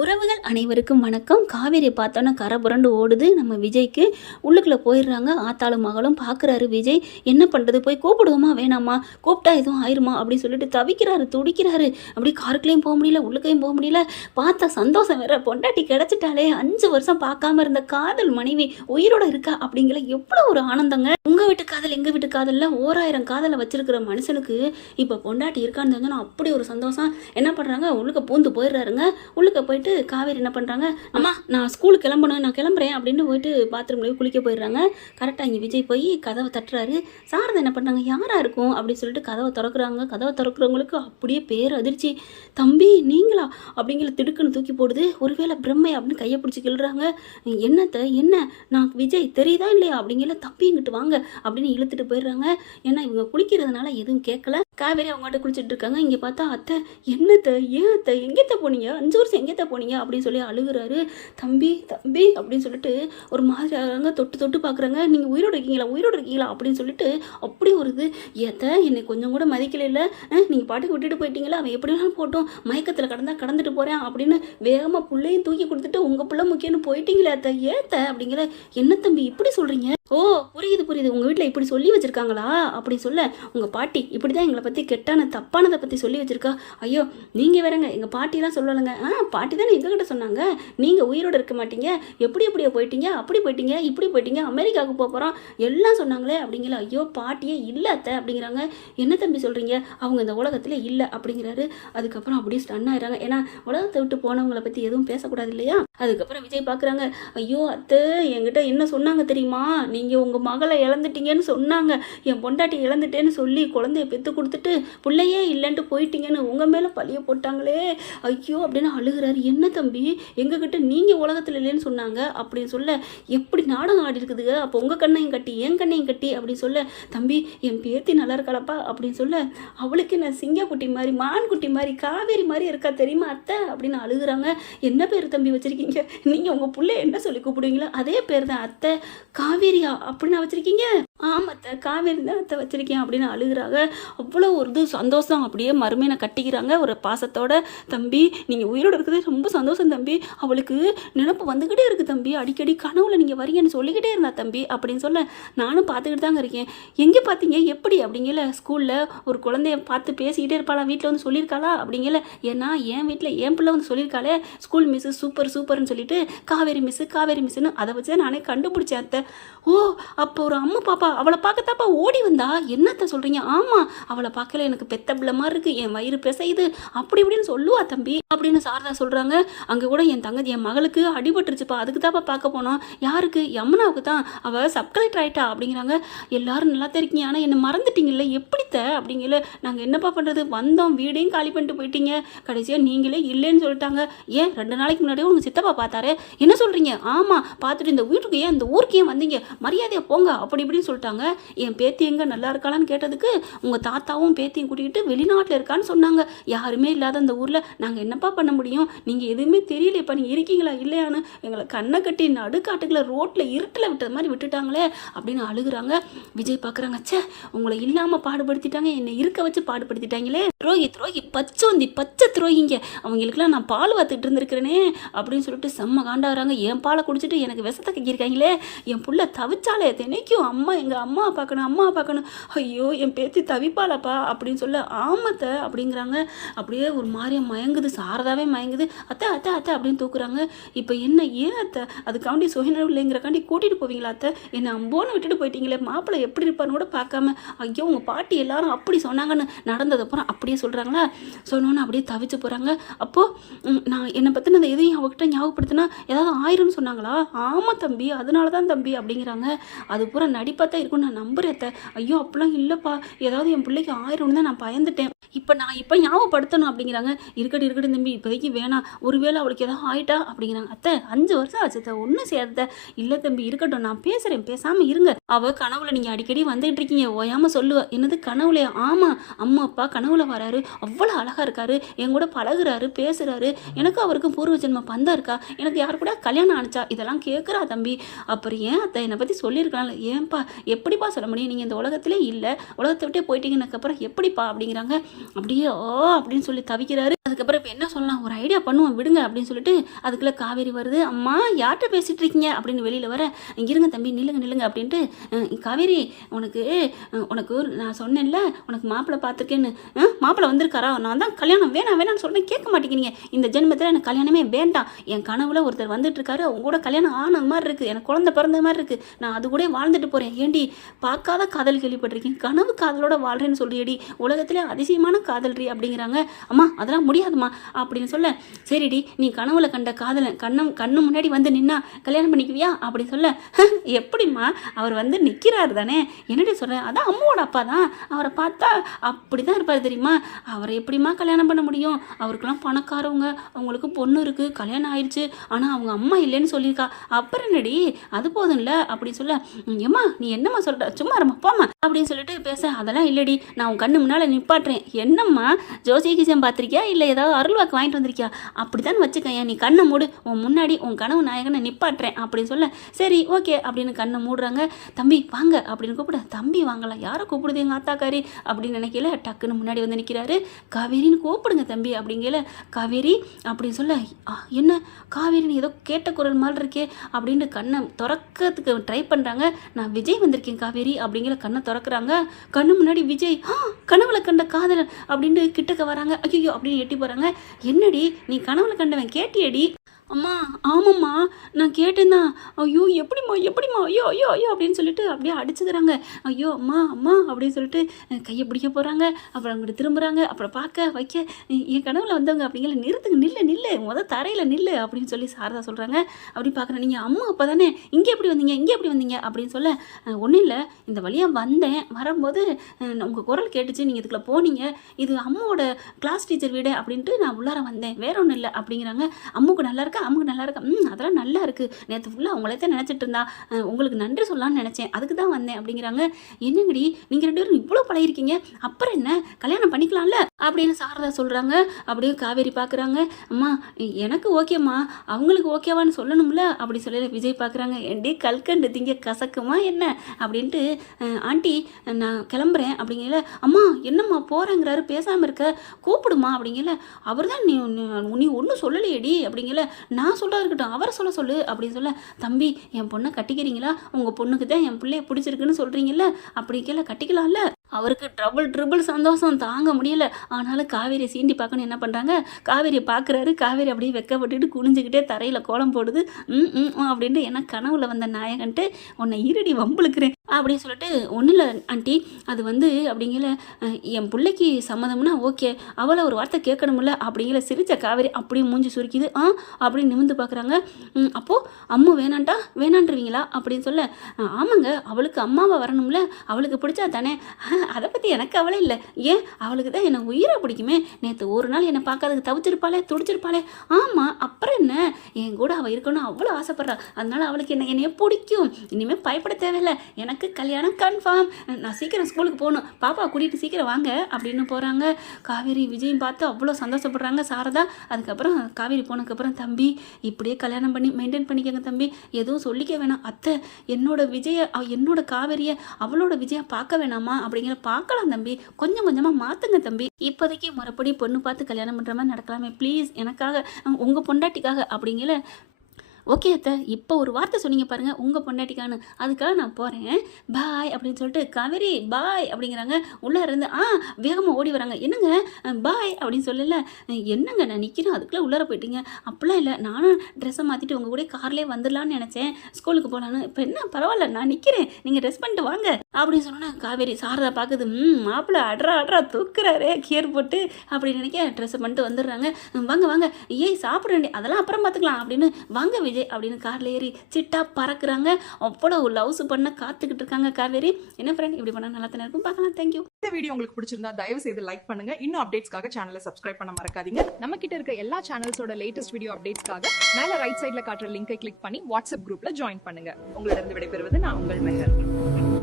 உறவுகள் அனைவருக்கும் வணக்கம். காவேரி பார்த்தோன்னா கரை புரண்டு ஓடுது. நம்ம விஜய்க்கு உள்ளுக்குள்ளே போயிடுறாங்க. ஆத்தாளும் மகளும் பார்க்குறாரு விஜய். என்ன பண்ணுறது, போய் கூப்பிடுவோமா வேணாமா, கூப்பிட்டா எதுவும் ஆயிருமா அப்படின்னு சொல்லிட்டு தவிக்கிறாரு, துடிக்கிறாரு. அப்படி காருக்குள்ளேயும் போக முடியல, உள்ளுக்கையும் போக முடியல. பார்த்தா சந்தோஷம் வேற, பொண்டாட்டி கிடச்சிட்டாலே. 5 வருஷம் பார்க்காம இருந்த காதல் மனைவி உயிரோட இருக்கா அப்படிங்கிற எவ்வளோ ஒரு ஆனந்தங்க. உங்கள் வீட்டு காதல் எங்கள் வீட்டு காதலில் 1000 காதலை வச்சிருக்கிற மனுஷனுக்கு இப்போ பொண்டாட்டி இருக்கான்னு தெரிஞ்சோன்னா அப்படி ஒரு சந்தோஷம். என்ன பண்ணுறாங்க, உள்ளுக்க பூந்து போயிடுறாருங்க. உள்ளுக்க போயிட்டு காவேரி என்ன பண்ணுறாங்க, அம்மா நான் ஸ்கூலுக்கு கிளம்பணும், நான் கிளம்புறேன் அப்படின்னு போயிட்டு பாத்ரூம்ல குளிக்க போயிடுறாங்க. கரெக்டாக இங்கே விஜய் போய் கதவை தட்டுறாரு. சாரதா என்ன பண்ணுறாங்க, யாராக இருக்கும் அப்படின்னு சொல்லிட்டு கதவை திறக்கிறாங்க. கதவை திறக்கிறவங்களுக்கு அப்படியே பேர் அதிர்ச்சி. தம்பி நீங்களா அப்படிங்கிற திடுக்குன்னு தூக்கி போடுது. ஒருவேளை பிரம்மை அப்படின்னு கையை பிடிச்சி கிள்றாங்க. என்னத்த என்ன, நான் விஜய் தெரியுதா இல்லையா அப்படிங்கிற, தம்பி இங்கிட்டு வாங்க அப்படின்னு இழுத்துட்டு போயிடுறாங்க. ஏன்னா இவங்க குளிக்கிறதுனால எதுவும் கேட்கல. காவேரி அவங்ககிட்ட குளிச்சுட்டு இருக்காங்க. இங்கே பார்த்தா அத்தை என்னத்த, ஏன் அத்தை எங்கேத்த போனீங்க, 5 வருஷம் எங்கேத்த போனீங்க அப்படின்னு சொல்லி அழுகுறாரு. தம்பி தம்பி அப்படின்னு சொல்லிட்டு ஒரு மாதிரி ஆகிறாங்க. தொட்டு தொட்டு பார்க்குறாங்க. நீங்கள் உயிரோடு இருக்கீங்களா அப்படின்னு சொல்லிட்டு அப்படி ஒரு இது. ஏத்த என்னை கொஞ்சம் கூட மதிக்கல இல்லை, நீங்கள் பாட்டுக்கு விட்டுட்டு போயிட்டீங்களா, அவன் எப்படி வேணாலும் போட்டோம், மயக்கத்தில் கடந்துட்டு போகிறேன் அப்படின்னு வேகமாக பிள்ளையும் தூக்கி கொடுத்துட்டு உங்கள் பிள்ளை முக்கியன்னு போயிட்டீங்களே அத்தை, ஏத்த அப்படிங்கிற. என்ன தம்பி இப்படி சொல்கிறீங்க, ஓ புரியுது உங்கள் வீட்டில் இப்படி சொல்லி வச்சுருக்காங்களா அப்படி சொல்ல, உங்கள் பாட்டி இப்படி தான் எங்களை பற்றி தப்பானதை பற்றி சொல்லி வச்சுருக்கா. ஐயோ நீங்கள் வேறங்க, எங்கள் பாட்டிலாம் சொல்லலைங்க. பாட்டி தானே எங்ககிட்ட சொன்னாங்க, நீங்கள் உயிரோடு இருக்க மாட்டீங்க, எப்படியோ போயிட்டீங்க, அப்படி போயிட்டீங்க, இப்படி போயிட்டீங்க, அமெரிக்காவுக்கு போகிறோம் எல்லாம் சொன்னாங்களே அப்படிங்கிற. ஐயோ பாட்டியே இல்லை அத்தை அப்படிங்கிறாங்க. என்ன தம்பி சொல்கிறீங்க, அவங்க இந்த உலகத்தில் இல்லை அப்படிங்கிறாரு. அதுக்கப்புறம் அப்படியே ஸ்டன் ஆயிடுறாங்க. ஏன்னா உலகத்தை விட்டு போனவங்களை பற்றி எதுவும் பேசக்கூடாது இல்லையா. அதுக்கப்புறம் விஜய் பார்க்குறாங்க. ஐயோ அத்தை என்கிட்ட என்ன சொன்னாங்க தெரியுமா, நீங்கள் உங்கள் மகளை இழந்துட்டீங்கன்னு சொன்னாங்க, என் பொண்டாட்டி இழந்துட்டேன்னு சொல்லி குழந்தைய பெற்று கொடுத்துட்டு பிள்ளையே இல்லைன்ட்டு போயிட்டீங்கன்னு உங்கள் மேலே பழிய போட்டாங்களே, ஐயோ அப்படின்னு அழுகிறாரு. என்ன தம்பி எங்ககிட்ட நீங்கள் உலகத்தில் இல்லைன்னு சொன்னாங்க அப்படின்னு சொல்ல, எப்படி நாடகம் ஆடி இருக்குதுங்க, அப்போ உங்கள் கண்ணையும் கட்டி என் கண்ணையும் கட்டி அப்படின்னு சொல்ல, தம்பி என் பேத்தி நல்லா இருக்காளப்பா அப்படின்னு சொல்ல, அவளுக்கு நான் சிங்கக்குட்டி மாதிரி மான்குட்டி மாதிரி காவேரி மாதிரி இருக்கா தெரியுமா அத்தை அப்படின்னு அழுகுறாங்க. என்ன பேர் தம்பி வச்சிருக்கீங்க, நீங்கள் உங்கள் பிள்ளை என்ன சொல்லி கூப்பிடுவீங்களோ அதே பேர் தான் அத்தை, காவேரியா அப்படின்னு வச்சிருக்கீங்க. ஆமாத்த காவேரி தான் அத்தை வச்சிருக்கேன் அப்படின்னு அழுகுறாங்க. அவ்வளோ ஒரு இது சந்தோஷம். அப்படியே மறுமையை கட்டிக்கிறாங்க ஒரு பாசத்தோட. தம்பி நீங்கள் உயிரோடு இருக்கிறது ரொம்ப சந்தோஷம் தம்பி, அவளுக்கு நினப்பு வந்துக்கிட்டே இருக்குது தம்பி, அடிக்கடி கனவுல நீங்கள் வரீங்கன்னு சொல்லிக்கிட்டே இருந்தா தம்பி அப்படின்னு சொல்ல, நானும் பார்த்துக்கிட்டு தாங்க இருக்கேன். எங்கே பார்த்தீங்க எப்படி அப்படிங்கல, ஸ்கூலில் ஒரு குழந்தைய பார்த்து பேசிக்கிட்டே இருப்பாளா, வீட்டில் வந்து சொல்லியிருக்காளா அப்படிங்கல. ஏன்னா என் வீட்டில் என் பிள்ளை வந்து சொல்லியிருக்காளே, ஸ்கூல் மிஸ்ஸு சூப்பர்னு சொல்லிட்டு காவேரி மிஸ்ஸுன்னு அதை வச்சு நானே கண்டுபிடிச்சேன் அத்தை. ஓ அப்போ ஒரு அம்மா பாப்பா அவளை பார்க்கத்தாப்பா ஓடி வந்தா, என்னத்த சொல்கிறீங்க, ஆமாம் அவளை பார்க்கல எனக்கு பெத்த பிள்ளை மாதிரி இருக்குது, என் வயிறு பிசையுது அப்படி இப்படின்னு சொல்லுவா தம்பி அப்படின்னு சாரதா சொல்கிறாங்க. அங்கே கூட என் தங்கச்சி என் மகளுக்கு அடிபட்டுருச்சுப்பா, அதுக்கு தாப்பா பார்க்க போனோம். யாருக்கு, யமுனாவுக்கு தான், அவள் சப்கலெக்டர் ஆகிட்டா அப்படிங்கிறாங்க. எல்லாரும் நல்லா தெரிக்கீங்க, ஆனால் என்னை மறந்துட்டீங்கல்ல எப்படித்த அப்படிங்கல. நாங்கள் என்னப்பா பண்ணுறது, வந்தோம் வீடையும் காலி பண்ணிட்டு போயிட்டீங்க, கடைசியாக நீங்களே இல்லைன்னு சொல்லிட்டாங்க. ஏன் 2 நாளைக்கு முன்னாடியே உங்கள் சித்தப்பா பார்த்தாரு, என்ன சொல்கிறீங்க, ஆமாம் பார்த்துட்டு இந்த வீட்டுக்கு ஏன் இந்த ஊருக்கு ஏன் வந்தீங்க, மரியாதையை போங்க அப்படி இப்படின்னு சொல்லிட்டாங்க. என் பேத்தி எங்கே நல்லா இருக்காளான்னு கேட்டதுக்கு உங்கள் தாத்தாவும் பேத்தியும் கூட்டிகிட்டு வெளிநாட்டில் இருக்கான்னு சொன்னாங்க. யாருமே இல்லாத அந்த ஊரில் நாங்கள் என்னப்பா பண்ண முடியும், நீங்கள் எதுவுமே தெரியலையப்பா, நீங்கள் இருக்கீங்களா இல்லையான்னு எங்களை கண்ணை கட்டி நடுக்காட்டுக்குள்ள ரோட்டில் இருட்டில் விட்டது மாதிரி விட்டுட்டாங்களே அப்படின்னு அழுகுறாங்க. விஜய் பார்க்குறாங்க, சே உங்களை இல்லாமல் பாடுபடுத்திட்டாங்க, என்னை இருக்க வச்சு பாடுபடுத்திட்டாங்களே, துரோகி பச்சை துரோகிங்க, அவங்களுக்குலாம் நான் பால் வாத்துட்டு இருந்திருக்கிறேனே அப்படின்னு சொல்லிட்டு செம்ம காண்டாகிறாங்க. என் பாலை குடிச்சிட்டு எனக்கு விஷத்தை கக்கியிருக்காங்களே, என் புள்ள தவிச்சாலே தினைக்கும் எங்கள் அம்மா பார்க்கணும், ஐயோ என் பேத்தி தவிப்பாளப்பா அப்படின்னு சொல்ல, ஆமத்தை அப்படிங்கிறாங்க. அப்படியே ஒரு மாதிரியா மயங்குது, சாரதாவே மயங்குது. அத்தை அப்படின்னு தூக்குறாங்க. இப்போ என்ன ஏன் அத்தை, அதுக்காண்டி சுயநலம் இல்லைங்கிறக்காண்டி கூட்டிகிட்டு போவீங்களா அத்தை, என்னை அம்போன்னு விட்டுட்டு போயிட்டீங்களே, மாப்பிள்ளை எப்படி இருப்பான்னு கூட பார்க்காம, ஐயோ உங்கள் பாட்டி எல்லாரும் அப்படி சொன்னாங்கன்னு நடந்ததுக்கப்புறம் அப்படியே சொல்கிறாங்களா. சொன்னோன்னு அப்படியே தவிச்சு போகிறாங்க. அப்போது நான் என்னை பற்றினது எதையும் அவகிட்ட ஞாபகப்படுத்தினா ஏதாவது ஆயிரும்னு சொன்னாங்களா, ஆமாம் தம்பி அதனால தான் தம்பி அப்படிங்கிறாங்க. அது பூரா நடிப்பாத்தான் இருக்கும் நான் நம்புறேன். ஐயோ அப்படிலாம் இல்லைப்பா, ஏதாவது என் பிள்ளைக்கு ஆயிரும்னு தான் நான் பயந்துட்டேன், இப்போ ஞாபகப்படுத்தணும் அப்படிங்கிறாங்க. இருக்கட்டும் தம்பி இப்போதைக்கு வேணாம், ஒருவேளை அவளுக்கு ஏதாவது ஆயிட்டா அப்படிங்கிறாங்க. அத்தை 5 வருஷம் ஆச்சு ஒன்றும் சேர்த்த இல்லை தம்பி, இருக்கட்டும் நான் பேசுகிறேன், பேசாமல் இருங்க. அவள் கனவுல நீங்கள் அடிக்கடி வந்துகிட்டு இருக்கீங்க, ஓயாமல் சொல்லுவா. என்னது கனவுலையா, ஆமாம் அம்மா அப்பா கனவுல வராரு, அவ்வளோ அழகாக இருக்காரு, என் கூட பழகுறாரு பேசுகிறாரு, எனக்கு அவருக்கும் பூர்வ ஜென்ம பந்தா இருக்கா, எனக்கு யாரு கூட கல்யாணம் ஆனிச்சா, இதெல்லாம் கேட்குறா தம்பி. அப்புறம் ஏன் அத்தை என்னை பற்றி சொல்லியிருக்கலாம், ஏன்பா எப்படிப்பா சொல்ல முடியும், நீங்கள் இந்த உலகத்திலே இல்லை, உலகத்தை விட்டே போயிட்டீங்கன்னக்கப்புறம் எப்படிப்பா அப்படிங்கிறாங்க. அப்படியே அப்படின்னு சொல்லி தவிக்கிறாரு. அதுக்கப்புறம் இப்போ என்ன சொல்லலாம், ஒரு ஐடியா பண்ணுவோம் விடுங்க அப்படின்னு சொல்லிட்டு அதுக்குள்ளே காவேரி வருது. அம்மா யார்கிட்ட பேசிகிட்டு இருக்கீங்க அப்படின்னு வெளியில் வர, இருங்க தம்பி நில்லுங்க அப்படின்ட்டு, காவேரி உனக்கு உனக்கு நான் சொன்னேன்ல உனக்கு மாப்பிள்ளை பார்த்துருக்கேன்னு, மாப்பிள்ளை வந்திருக்காரா, நான் தான் கல்யாணம் வேணாம்னு சொல்கிறேன் கேட்க மாட்டேங்கிறீங்க, இந்த ஜென்மத்தில் எனக்கு கல்யாணமே வேண்டாம், என் கனவுல ஒருத்தர் வந்துட்டு இருக்காரு, அவங்க கூட கல்யாணம் ஆனது மாதிரி இருக்குது, எனக்கு குழந்தை பிறந்த மாதிரி இருக்குது, நான் அது கூட வாழ்ந்துட்டு போகிறேன், ஏண்டி பார்க்காத காதல் கேள்விப்பட்டிருக்கேன், கனவு காதலோட வாழ்றேன்னு சொல்றியடி, உலகத்திலே அதிசயமான காதல்றி அப்படிங்கிறாங்க. அம்மா அதெல்லாம் முடியாதுமா அப்படின்னு சொல்ல, சரிடி நீ கனவுல கண்ட காதலன் கண்ணு முன்னாடி வந்து நின்னா கல்யாணம் பண்ணிக்குவியா அப்படின்னு சொல்ல, எப்படிம்மா அவர் வந்து நிற்கிறாரு தானே, என்னடி சொல்கிறேன், அதான் அம்மாவோட அப்பா தான், அவரை பார்த்தா அப்படி தான் இருப்பார் தெரியுமா, அவரை எப்படிம்மா கல்யாணம் பண்ண முடியும், அவருக்கெல்லாம் பணக்காரவங்க, அவங்களுக்கு பொண்ணு இருக்குது, கல்யாணம் ஆயிடுச்சு, ஆனால் அவங்க அம்மா இல்லைன்னு சொல்லியிருக்கா, அப்புறம் என்னடி அது போதும்ல அப்படின்னு சொல்ல, ஏம்மா நீ என்னம்மா சொல்கிற, சும்மா இருமா போம்மா அப்படின்னு சொல்லிட்டு பேச, அதெல்லாம் இல்லடி நான் உன் கண்ணு முன்னால் நிப்பாட்டுறேன், என்னம்மா ஜோசிய கிசம் பார்த்துருக்கியா இல்லை ஏதாவது அருள்வாக்கு வாங்கிட்டு வந்திருக்கியா, அப்படி தான் வச்சுக்கேன், நீ கண்ணை மூடு, உன் முன்னாடி உன் கனவு நாயகனை நிப்பாட்டுறேன் அப்படின்னு சொல்ல, சரி ஓகே அப்படின்னு கண்ணை மூடுறாங்க. தம்பி வாங்க அப்படின்னு கூப்பிட, தம்பி வாங்கலாம் யாரை கூப்பிடுது எங்கள் ஆத்தாக்காரி அப்படின்னு நினைக்கல, டக்குன்னு முன்னாடி வந்து நிற்கிறாரு. காவேரின்னு கூப்பிடுங்க தம்பி அப்படிங்கல, காவேரி அப்படின்னு சொல்ல, என்ன காவேரின்னு ஏதோ கேட்ட குரல் மாதிரி இருக்கே அப்படின்னு கண்ணை திறக்கிறதுக்கு ட்ரை பண்ணுறாங்க. நான் விஜய் வந்திருக்கேன் காவேரி அப்படிங்கிற கண்ணை திறக்கிறாங்க. கண்ணு முன்னாடி விஜய், கனவுல கண்ட காதலன் அப்படின்னு கிட்டக்க வராங்க. ஐயோ அப்படின்னு எட்டி போகிறாங்க. என்னடி நீ கனவுல கண்டவன் கேட்டியடி, அம்மா ஆமாம்மா நான் கேட்டேன் தான், ஐயோ எப்படிம்மா ஐயோ ஐயோ ஐயோ அப்படின்னு சொல்லிட்டு அப்படியே அடிச்சுக்கிறாங்க. ஐயோ அம்மா அப்படின்னு சொல்லிட்டு கையை பிடிக்க போகிறாங்க. அப்புறம் அங்கிட்டு திரும்புகிறாங்க. அப்புறம் பார்க்க வைக்க, என் கனவுல வந்தவங்க அப்படிங்கிற, நிறுத்துங்க நில்லு தரையில் நில்லு அப்படின்னு சொல்லி சாரதா சொல்கிறாங்க. அப்படி பார்க்குறேன், நீங்கள் அம்மா அப்போ தானே, இங்கே எப்படி வந்தீங்க அப்படின்னு சொல்ல, ஒன்றும் இல்லை இந்த வழியாக வந்தேன், வரும்போது உங்கள் குரல் கேட்டுச்சு, நீங்கள் இதுக்குள்ளே போனீங்க, இது அம்மாவோட கிளாஸ் டீச்சர் வீடு அப்படின்ட்டு நான் உள்ளார வந்தேன், வேற ஒன்றும் இல்லை அப்படிங்கிறாங்க. அம்முக்கு நல்லா இருக்கா, அம்முக்கு நல்லா இருக்கா, அதெல்லாம் நல்லா இருக்குது, நேற்று ஃபுல்லாக அவங்களே தான் நினச்சிட்டு இருந்தா, உங்களுக்கு நன்றி சொல்லலாம்னு நினச்சேன், அதுக்கு தான் வந்தேன் அப்படிங்கிறாங்க. என்னங்கடி நீங்கள் 2 பேரும் இவ்வளோ பழகிருக்கீங்க, அப்புறம் என்ன கல்யாணம் பண்ணிக்கலாம்ல அப்படின்னு சாரதா சொல்கிறாங்க. அப்படியே காவேரி பார்க்குறாங்க. அம்மா எனக்கு ஓகேம்மா, அவங்களுக்கு ஓகேவான்னு சொல்லணும்ல அப்படி சொல்லல. விஜய் பார்க்குறாங்க, ஏண்டி கல்கண்டு திங்க கசக்குமா என்ன அப்படின்ட்டு, ஆண்டி நான் கிளம்புறேன் அப்படிங்கல. அம்மா என்னம்மா போகிறேங்கிறாரு, பேசாமல் இருக்க, கூப்பிடுமா அப்படிங்கல. அவர் தான் நீ ஒன்றும் சொல்லலையேடி அப்படிங்கல. நான் சொல்கிறா இருக்கட்டும், அவரை சொல்லு அப்படின்னு சொல்ல, தம்பி என் பொண்ணை கட்டிக்கிறீங்களா, உங்கள் பொண்ணுக்கு தான் என் பிள்ளைய பிடிச்சிருக்குன்னு சொல்கிறீங்கல்ல, அப்படி கேள்வி கட்டிக்கலாம்ல. அவருக்கு ட்ரிபிள் சந்தோஷம் தாங்க முடியல. ஆனாலும் காவேரியை சீண்டி பார்க்கணும் என்ன பண்ணுறாங்க, காவேரியை பார்க்குறாரு. காவேரி அப்படியே வெக்கப்பட்டுட்டு குனிஞ்சிக்கிட்டே தரையில் கோலம் போடுது. அப்படின்ட்டு என்ன கனவுல வந்த நாயகன்ட்டு உன்னை இருடி வம்புழுக்கிறேன் அப்படின்னு சொல்லிட்டு, ஒன்றும் இல்லை ஆண்டி அது வந்து அப்படிங்கல, என் பிள்ளைக்கு சம்மதம்னா ஓகே, அவளை ஒரு வார்த்தை கேட்கணும்ல அப்படிங்கிற சிரிச்ச காவேரி அப்படியே மூஞ்சி சுருக்கிது. அப்படின்னு நிமிந்து பார்க்குறாங்க. அப்போது அம்மா வேணான்றீங்களா அப்படின்னு சொல்ல, ஆமாங்க அவளுக்கு அம்மாவை வரணும்ல, அவளுக்கு பிடிச்சா தானே, அதை பற்றி எனக்கு அவளே இல்லை, ஏன் அவளுக்கு தான் என்னை உயிரை பிடிக்குமே, நேற்று ஒரு நாள் என்னை பார்க்காததுக்கு தவிச்சிருப்பாளே துடிச்சிருப்பாளே, ஆமாம் அப்புறம் என்ன, என் கூட அவள் இருக்கணும் அவ்வளோ ஆசைப்பட்றா, அதனால அவளுக்கு என்னைய பிடிக்கும், இனிமேல் பயப்பட தேவையில்லை, எனக்கு கல்யாணம் கன்ஃபார்ம், நான் சீக்கிரம் ஸ்கூலுக்கு போகணும், பாப்பா கூட்டிகிட்டு சீக்கிரம் வாங்க அப்படின்னு போகிறாங்க. காவேரி விஜயும் பார்த்து அவ்வளோ சந்தோஷப்படுறாங்க சாரதா. அதுக்கப்புறம் காவேரி போனதுக்கப்புறம், தம்பி இப்படியே கல்யாணம் பண்ணி மெயின்டைன் பண்ணிக்கங்க தம்பி, எதுவும் சொல்லிக்க வேணாம், அத்தை என்னோட விஜயை என்னோட காவேரியை அவளோட விஜயை பார்க்க வேணாமா அப்படிங்கிற, பார்க்கலாம் தம்பி, கொஞ்சம் கொஞ்சமாக மாற்றுங்க தம்பி, இப்போதைக்கு முறைப்படி பொண்ணு பார்த்து கல்யாணம் பண்ணுற மாதிரி நடக்கலாமே ப்ளீஸ், எனக்காக உங்கள் பொண்டாட்டிக்காக அப்படிங்கிற. ஓகே அத்தை இப்போ ஒரு வார்த்தை சொன்னீங்க பாருங்கள் உங்கள் பொண்டாட்டிக்கானு, அதுக்காக நான் போகிறேன் பாய் அப்படின்னு சொல்லிட்டு காவேரி பாய் அப்படிங்கிறாங்க. உள்ளே இருந்து வேகமாக ஓடி வராங்க. என்னங்க பாய் அப்படின்னு சொல்லல, என்னங்க நான் நிற்கிறேன் அதுக்குள்ளே உள்ளார போயிட்டீங்க, அப்படிலாம் இல்லை நானும் ட்ரெஸ்ஸை மாற்றிட்டு உங்கள் கூட கார்லேயே வந்துடலான்னு நினச்சேன், ஸ்கூலுக்கு போகலான்னு, இப்போ என்ன பரவாயில்ல நான் நிற்கிறேன் நீங்கள் ட்ரெஸ் பண்ணிட்டு வாங்க அப்படின்னு சொன்னோன்னா காவேரி சாரதா பார்க்குது, மாப்பிள்ளை அட்ரா தூக்குறாரே கியர் போட்டு அப்படின்னு நினைக்க ட்ரெஸ்ஸை பண்ணிட்டு வந்துடுறாங்க. வாங்க ஏய் சாப்பிட்றேன் அதெல்லாம் அப்புறம் பார்த்துக்கலாம் அப்படின்னு, வாங்க விஜய் அப்படின்னு கார்ல ஏறி சிட்டா பறக்குறாங்க. அவ்வளோ லவ்ஸ் பண்ண காத்துக்கிட்டு இருக்காங்க காவேரி. என்ன ஃப்ரெண்ட் இப்படி பண்ணால் நல்லா தானே இருக்கும், பார்க்கலாம். தேங்க்யூ. இந்த வீடியோ உங்களுக்கு பிடிச்சிருந்தா தயவு செய்து லைக் பண்ணுங்க. இன்னும் அப்டேட்ஸ்க்காக சேனலை சப்ஸ்கிரைப் பண்ண மறக்காதீங்க. நம்ம கிட்ட இருக்க எல்லா சேனல்ஸோட லேட்டஸ்ட் வீடியோ அப்டேட்ஸ்க்காக மேல ரைட் சைட்ல காட்டுற லிங்கை கிளிக் பண்ணி வாட்ஸ்அப் குரூப்ல ஜாயின் பண்ணுங்க. உங்களிடம் விடைபெறுவது நான் உங்கள் மெஹர்.